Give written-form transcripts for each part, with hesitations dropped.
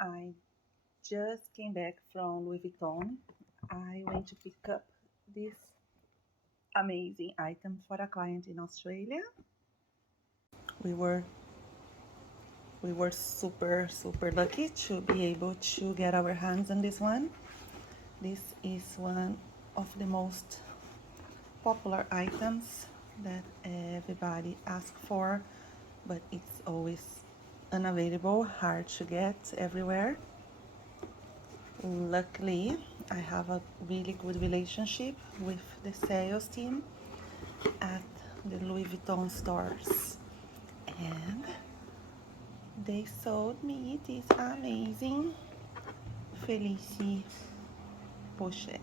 I just came back from Louis Vuitton. I went to pick up this amazing item for a client in Australia. We were super lucky to be able to get our hands on this one. This is one of the most popular items that everybody asks for, but it's always unavailable, hard to get everywhere. Luckily, I have a really good relationship with the sales team at the Louis Vuitton stores, and they sold me this amazing Felicie Pouchette.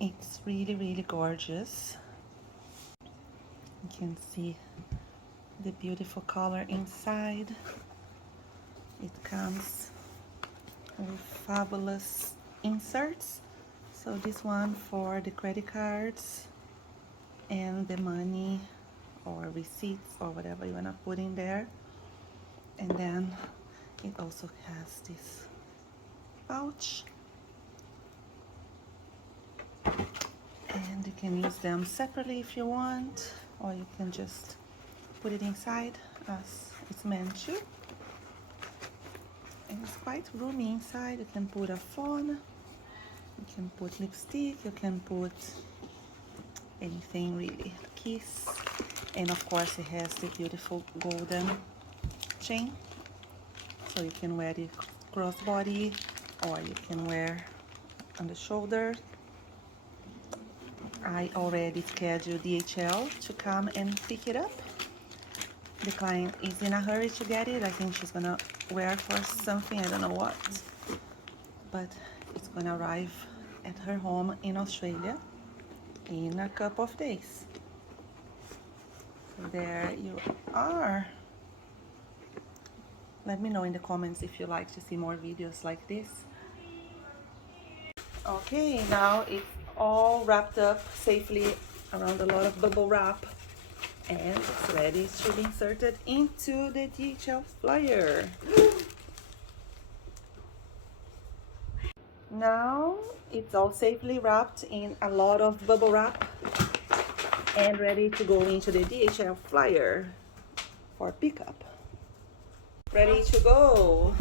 It's really gorgeous. You can see the beautiful color inside. It comes with fabulous inserts. So this one for the credit cards and the money or receipts or whatever you wanna put in there. And then it also has this pouch. And you can use them separately if you want, or you can just put it inside as it's meant to. And it's quite roomy inside. You can put a phone, you can put lipstick, you can put anything really, keys. And of course it has the beautiful golden chain, so you can wear it crossbody or you can wear on the shoulder. I already scheduled DHL to come and pick it up. The client is in a hurry to get it. I think she's gonna wear for something, I don't know what, but it's gonna arrive at her home in Australia in a couple of days. There you are. Let me know in the comments if you like to see more videos like this. Okay, now it's all wrapped up safely around a lot of bubble wrap, and it's ready to be inserted into the DHL flyer. Now it's all safely wrapped in a lot of bubble wrap and ready to go into the DHL flyer for pickup. Ready to go.